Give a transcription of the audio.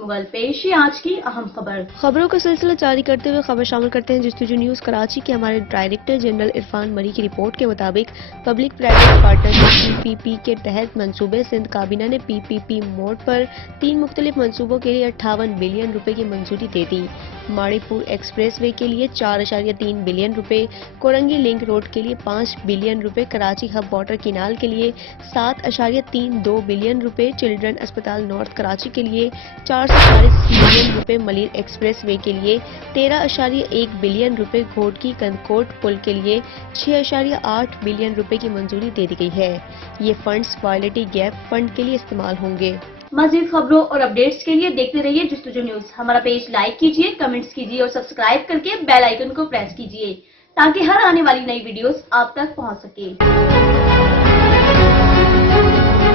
مغل پیشی آج کی اہم خبروں کا سلسلہ جاری کرتے ہوئے خبر شامل کرتے ہیں جستجو نیوز کراچی کے ہمارے ڈائریکٹر جنرل عرفان مری کی رپورٹ کے مطابق پبلک پرائیویٹ پارٹنرشپ پی پی پی کے تحت منصوبے سندھ کابینہ نے پی پی پی موڈ پر 3 مختلف منصوبوں کے لیے 58 بلین روپے کی منظوری دے دی۔ ماڑی پور ایکسپریس وے کے لیے 4.3 بلین روپے، کورنگی لنک روڈ کے لیے 5 بلین روپے، کراچی ہب واٹر کینال کے لیے 7.32 بلین روپے، چلڈرن اسپتال نارتھ کراچی کے لیے 440 بلین روپے، ملیر ایکسپریس وے کے لیے 13.1 بلین روپے، گھوٹکی کنکوٹ پل کے لیے 6.8 بلین روپے کی منظوری دے دی گئی ہے۔ یہ فنڈز کوالٹی گیپ فنڈ کے لیے استعمال ہوں گے۔ مزید خبروں اور اپڈیٹس کے لیے دیکھتے رہیے جستجو نیوز۔ ہمارا پیج لائک کیجیے، کمنٹس کیجیے اور سبسکرائب کر کے بیل آئیکن کو پریس کیجیے تاکہ ہر آنے والی نئی ویڈیوز آپ تک پہنچ سکے۔